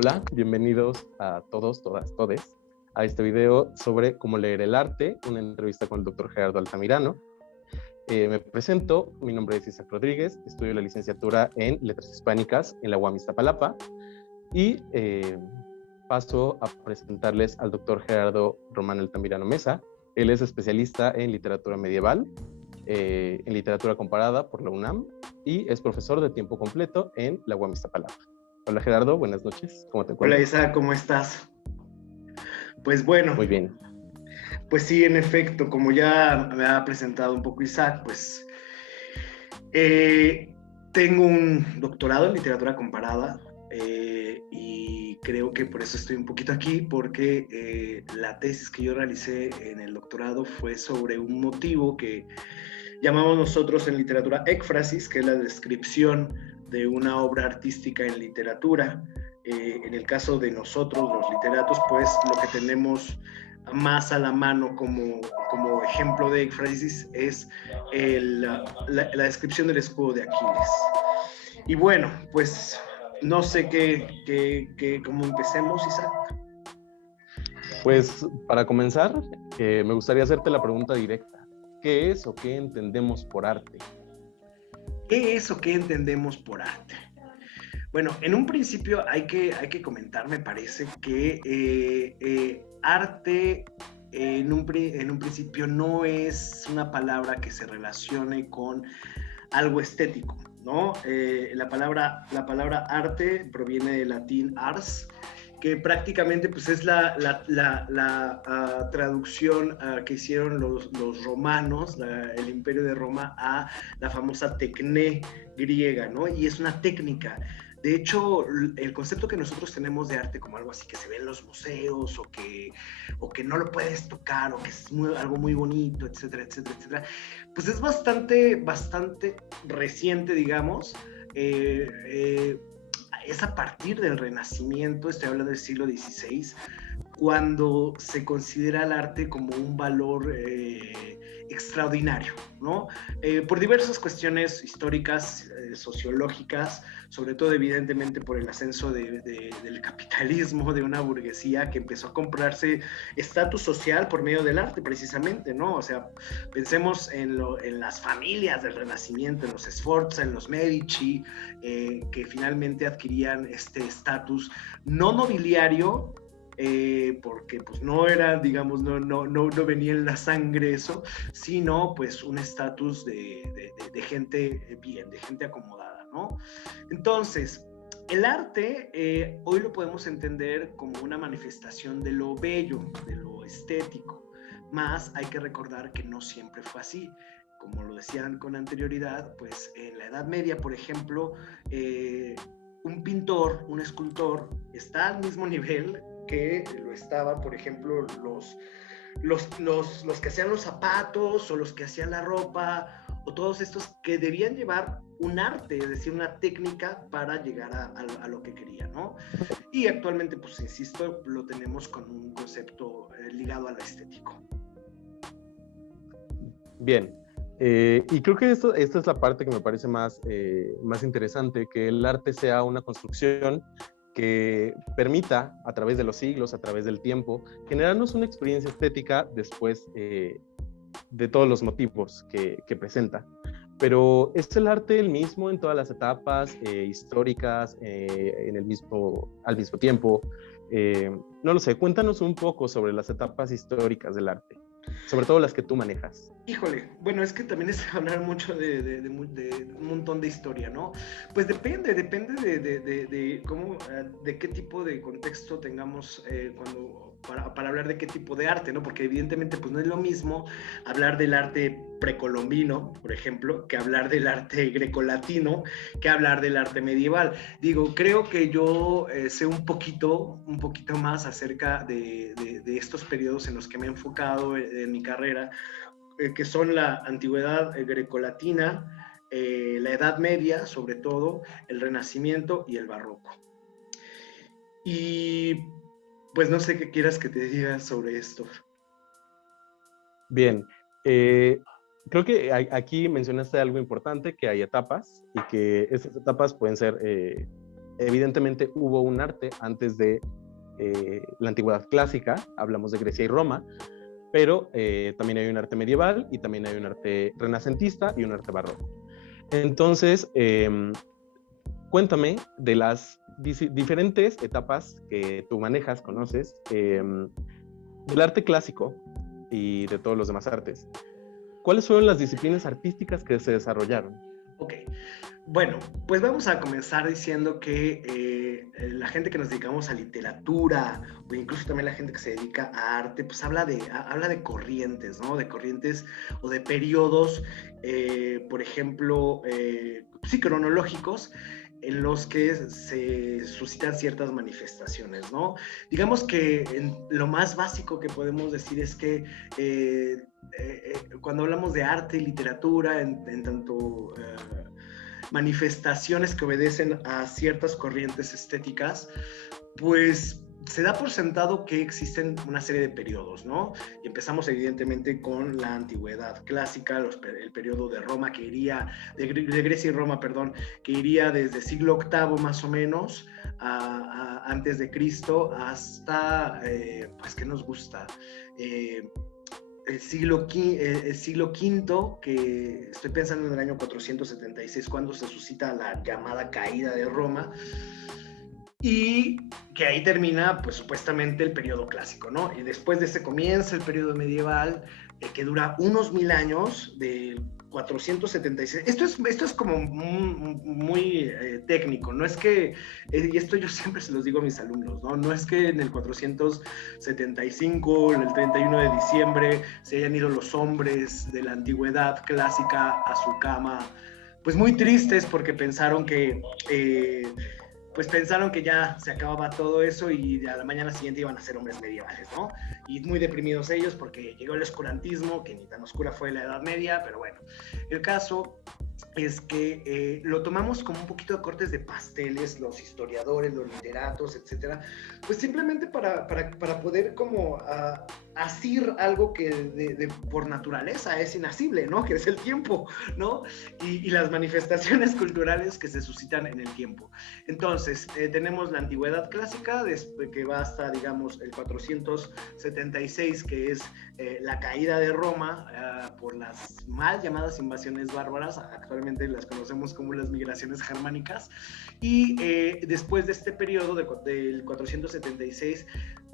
Hola, bienvenidos a todos, todas, todes a este video sobre cómo leer el arte, una entrevista con el doctor Gerardo Altamirano. Me presento, mi nombre es Isaac Rodríguez, estudio la licenciatura en Letras Hispánicas en la UAM Iztapalapa y paso a presentarles al doctor Gerardo Román Altamirano Mesa. Él es especialista en literatura medieval, en literatura comparada por la UNAM y es profesor de tiempo completo en la UAM Iztapalapa. Hola Gerardo, buenas noches, ¿cómo te encuentras? Hola Isaac, ¿cómo estás? Pues bueno, Muy bien. pues sí, en efecto, como ya me ha presentado un poco Isaac, pues tengo un doctorado en literatura comparada y creo que por eso estoy un poquito aquí, porque la tesis que yo realicé en el doctorado fue sobre un motivo que llamamos nosotros en literatura éfrasis, que es la descripción de una obra artística en literatura. En el caso de nosotros, los literatos, pues lo que tenemos más a la mano como ejemplo de éfrasis es la descripción del escudo de Aquiles. Y bueno, pues no sé cómo empecemos, Isaac. Pues para comenzar, me gustaría hacerte la pregunta directa. ¿Qué es o qué entendemos por arte? ¿Qué es o qué entendemos por arte? Bueno, en un principio hay que comentar, me parece, que arte en un principio no es una palabra que se relacione con algo estético, ¿no? La palabra arte proviene del latín ars, que prácticamente pues, es la traducción que hicieron los romanos, el imperio de Roma, a la famosa tecné griega, ¿no? Y es una técnica. De hecho, el concepto que nosotros tenemos de arte como algo así que se ve en los museos o que no lo puedes tocar o que es algo muy bonito, etcétera, etcétera, etcétera, pues es bastante reciente, digamos. Es a partir del Renacimiento, estoy hablando del siglo XVI, cuando se considera el arte como un valor extraordinario, ¿no? Por diversas cuestiones históricas, sociológicas, sobre todo evidentemente por el ascenso del capitalismo, de una burguesía que empezó a comprarse estatus social por medio del arte precisamente, ¿no? O sea, pensemos en las familias del Renacimiento, en los Sforza, en los Medici, que finalmente adquirían este estatus no nobiliario, porque pues no era, digamos, no venía en la sangre eso, sino pues un estatus de gente bien, de gente acomodada, ¿no? Entonces, el arte hoy lo podemos entender como una manifestación de lo bello, de lo estético, más hay que recordar que no siempre fue así. Como lo decían con anterioridad, pues en la Edad Media, por ejemplo, un pintor, un escultor, está al mismo nivel que lo estaban, por ejemplo, los que hacían los zapatos o los que hacían la ropa o todos estos que debían llevar un arte, es decir, una técnica para llegar a lo que querían, ¿no? Y actualmente, pues insisto, lo tenemos con un concepto ligado a lo estético. Bien, y creo que esta es la parte que me parece más interesante, que el arte sea una construcción que permita, a través de los siglos, a través del tiempo, generarnos una experiencia estética después de todos los motivos que presenta. Pero ¿es el arte el mismo en todas las etapas históricas, al mismo tiempo? No lo sé, cuéntanos un poco sobre las etapas históricas del arte, sobre todo las que tú manejas. Híjole, bueno, es que también es hablar mucho de un montón de historia, ¿no? Pues depende de cómo, de qué tipo de contexto tengamos para hablar de qué tipo de arte, ¿no? Porque evidentemente pues no es lo mismo hablar del arte precolombino, por ejemplo, que hablar del arte grecolatino, que hablar del arte medieval. Digo, creo que yo sé un poquito más acerca de estos periodos en los que me he enfocado en mi carrera, que son la antigüedad grecolatina, la Edad Media, sobre todo, el Renacimiento y el Barroco. Y pues no sé qué quieras que te diga sobre esto. Bien, creo que aquí mencionaste algo importante, que hay etapas y que estas etapas pueden ser evidentemente hubo un arte antes de la antigüedad clásica, hablamos de Grecia y Roma, pero también hay un arte medieval y también hay un arte renacentista y un arte barroco. Entonces, cuéntame de las diferentes etapas que tú manejas, conoces, del arte clásico y de todos los demás artes. ¿Cuáles fueron las disciplinas artísticas que se desarrollaron? Ok, bueno, pues vamos a comenzar diciendo que la gente que nos dedicamos a literatura o incluso también la gente que se dedica a arte, pues habla de corrientes, ¿no? De corrientes o de periodos, por ejemplo, sí, cronológicos, en los que se suscitan ciertas manifestaciones, ¿no? Digamos que lo más básico que podemos decir es que cuando hablamos de arte y literatura, en tanto manifestaciones que obedecen a ciertas corrientes estéticas, pues se da por sentado que existen una serie de periodos, ¿no? Y empezamos evidentemente con la antigüedad clásica, el periodo de Roma que iría, de Grecia y Roma, perdón, que iría desde siglo VIII más o menos, antes de Cristo, hasta, pues, ¿qué nos gusta? El siglo V, que estoy pensando en el año 476, cuando se suscita la llamada caída de Roma, y que ahí termina, pues, supuestamente el periodo clásico, ¿no? Y después de ese comienza el periodo medieval, que dura unos 1000 años, del 476. Esto es como muy técnico, no es que, y esto yo siempre se los digo a mis alumnos, ¿no? No es que en el 475, en el 31 de diciembre, se hayan ido los hombres de la antigüedad clásica a su cama, pues muy tristes porque pensaron que ya se acababa todo eso y a la mañana siguiente iban a ser hombres medievales, ¿no? Y muy deprimidos ellos porque llegó el oscurantismo, que ni tan oscura fue la Edad Media, pero bueno, el caso es que lo tomamos como un poquito de cortes de pasteles, los historiadores, los literatos, etcétera, pues simplemente para poder como asir algo que por naturaleza es inasible, ¿no? Que es el tiempo, ¿no? Y las manifestaciones culturales que se suscitan en el tiempo. Entonces, tenemos la antigüedad clásica, que va hasta, digamos, el 476, que es la caída de Roma por las mal llamadas invasiones bárbaras. Actualmente las conocemos como las migraciones germánicas, y después de este periodo del 476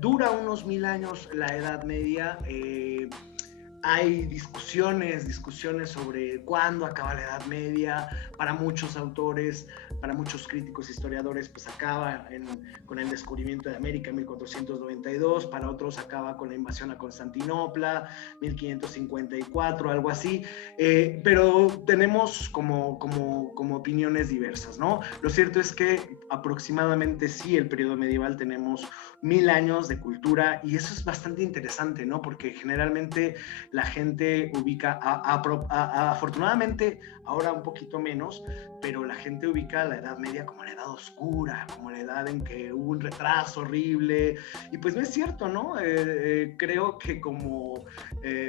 dura unos 1000 años la Edad Media. Hay discusiones sobre cuándo acaba la Edad Media. Para muchos autores, para muchos críticos historiadores, pues acaba con el descubrimiento de América en 1492, para otros acaba con la invasión a Constantinopla, 1554, algo así, pero tenemos como opiniones diversas, ¿no? Lo cierto es que aproximadamente sí, el periodo medieval tenemos 1000 años de cultura, y eso es bastante interesante, ¿no? Porque generalmente la gente ubica, afortunadamente ahora un poquito menos, pero la gente ubica la Edad Media como la edad oscura, como la edad en que hubo un retraso horrible, y pues no es cierto, ¿no? Creo que como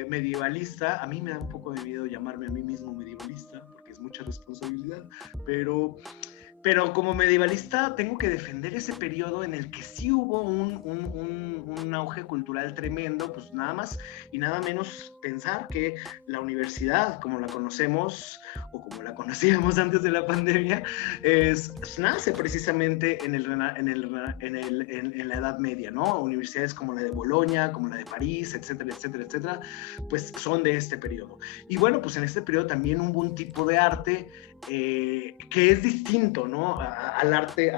medievalista, a mí me da un poco de miedo llamarme a mí mismo medievalista, porque es mucha responsabilidad, pero como medievalista tengo que defender ese periodo en el que sí hubo un auge cultural tremendo, pues nada más y nada menos pensar que la universidad, como la conocemos o como la conocíamos antes de la pandemia, nace precisamente en la Edad Media, ¿no? Universidades como la de Bolonia, como la de París, etcétera, etcétera, etcétera, pues son de este periodo. Y bueno, pues en este periodo también hubo un tipo de arte que es distinto, ¿no? Al arte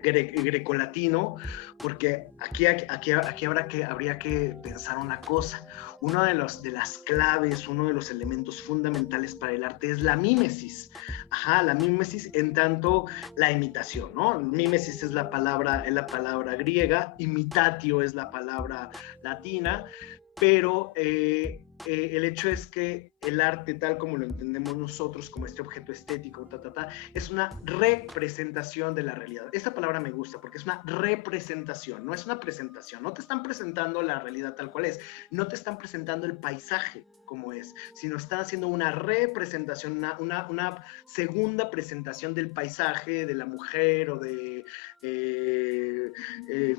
grecolatino, porque aquí habría que pensar una cosa. Una de las claves, uno de los elementos fundamentales para el arte es la mímesis. La mímesis, en tanto la imitación, ¿no? Mímesis es la palabra griega, imitatio es la palabra latina, pero el hecho es que el arte, tal como lo entendemos nosotros, como este objeto estético, es una representación de la realidad. Esta palabra me gusta porque es una representación, no es una presentación. No te están presentando la realidad tal cual es, no te están presentando el paisaje como es, sino están haciendo una representación, una segunda presentación del paisaje, de la mujer o de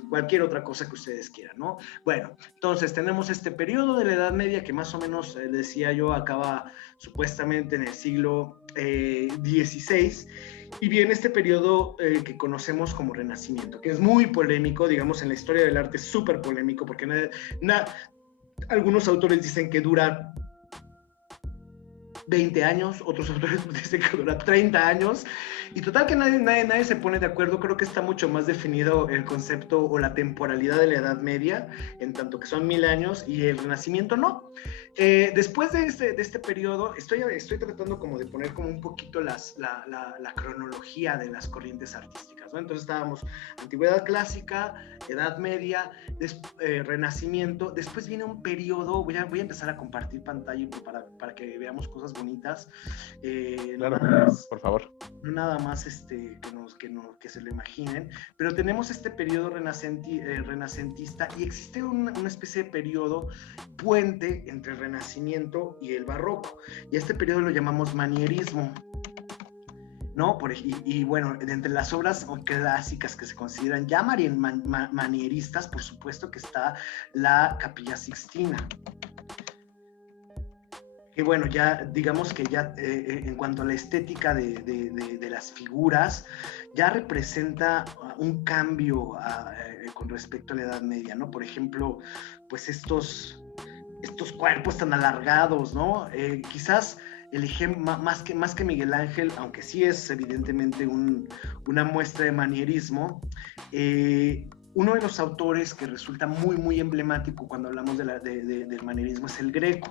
cualquier otra cosa que ustedes quieran, ¿no? Bueno, entonces tenemos este periodo de la Edad Media que más o menos, decía yo, acaba supuestamente en el siglo XVI, y viene este periodo que conocemos como Renacimiento, que es muy polémico, digamos, en la historia del arte es súper polémico, porque algunos autores dicen que dura 20 años, otros autores dicen que dura 30 años, y total que nadie se pone de acuerdo. Creo que está mucho más definido el concepto o la temporalidad de la Edad Media, en tanto que son 1000 años, y el Renacimiento no. Después de este periodo, estoy tratando como de poner como un poquito la cronología de las corrientes artísticas, ¿no? Entonces estábamos Antigüedad Clásica, Edad Media, Renacimiento, después viene un periodo, voy a empezar a compartir pantalla para que veamos cosas bonitas. Claro, por favor. No nada más que se lo imaginen, pero tenemos este periodo renacentista, y existe una especie de periodo puente entre el Renacimiento y el Barroco, y este periodo lo llamamos manierismo, ¿no? Y bueno, entre las obras clásicas que se consideran ya manieristas, por supuesto que está la Capilla Sixtina, que bueno, ya digamos que ya en cuanto a la estética de las figuras, ya representa un cambio con respecto a la Edad Media, ¿no? Por ejemplo, pues estos cuerpos tan alargados, ¿no? Quizás el ejemplo, más que Miguel Ángel, aunque sí es evidentemente una muestra de manierismo, uno de los autores que resulta muy, muy emblemático cuando hablamos del manierismo es el Greco,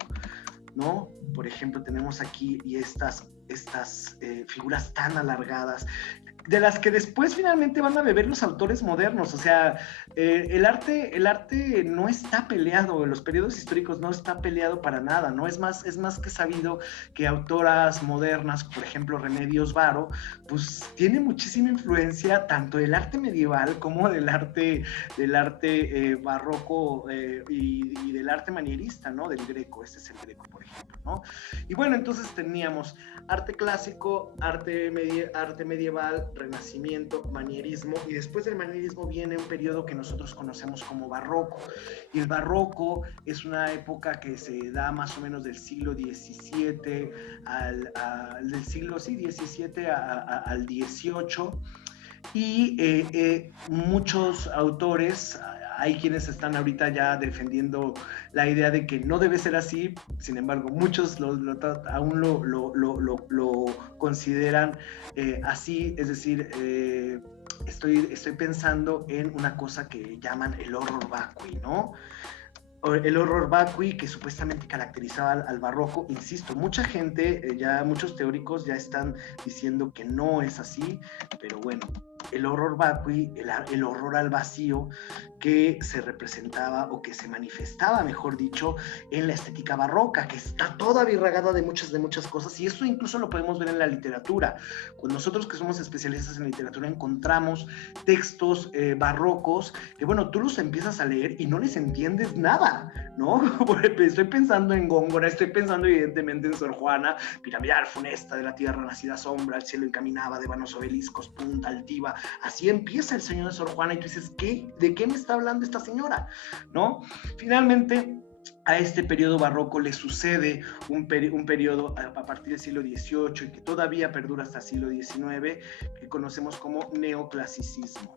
¿no? Por ejemplo, tenemos aquí estas figuras tan alargadas, de las que después finalmente van a beber los autores modernos. O sea, el arte no está peleado, en los periodos históricos no está peleado para nada, ¿no? Es más que sabido que autoras modernas, por ejemplo Remedios Varo, pues tiene muchísima influencia tanto del arte medieval como del arte barroco y del arte manierista, ¿no? Del Greco. Este es el Greco, por ejemplo, ¿no? Y bueno, entonces teníamos arte clásico, arte medieval, Renacimiento, manierismo, y después del manierismo viene un periodo que nosotros conocemos como barroco. Y el barroco es una época que se da más o menos del siglo XVII al XVIII, y muchos autores, hay quienes están ahorita ya defendiendo la idea de que no debe ser así. Sin embargo, muchos aún lo consideran así. Es decir, estoy pensando en una cosa que llaman el horror vacui, ¿no? El horror vacui, que supuestamente caracterizaba al barroco. Insisto, mucha gente, muchos teóricos ya están diciendo que no es así, pero bueno, el horror vacui, el horror al vacío, que se representaba o que se manifestaba, mejor dicho, en la estética barroca, que está toda virragada de muchas cosas, y eso incluso lo podemos ver en la literatura. Con nosotros que somos especialistas en literatura encontramos textos barrocos que, bueno, tú los empiezas a leer y no les entiendes nada, ¿no? Estoy pensando en Góngora, estoy pensando evidentemente en Sor Juana, piramidal, funesta, de la tierra nacida sombra, el cielo encaminaba, de vanos obeliscos, punta altiva. Así empieza el Señor de Sor Juana, y tú dices, ¿de qué me está hablando esta señora? ¿No? Finalmente, a este periodo barroco le sucede un periodo a partir del siglo XVIII y que todavía perdura hasta el siglo XIX, que conocemos como neoclasicismo,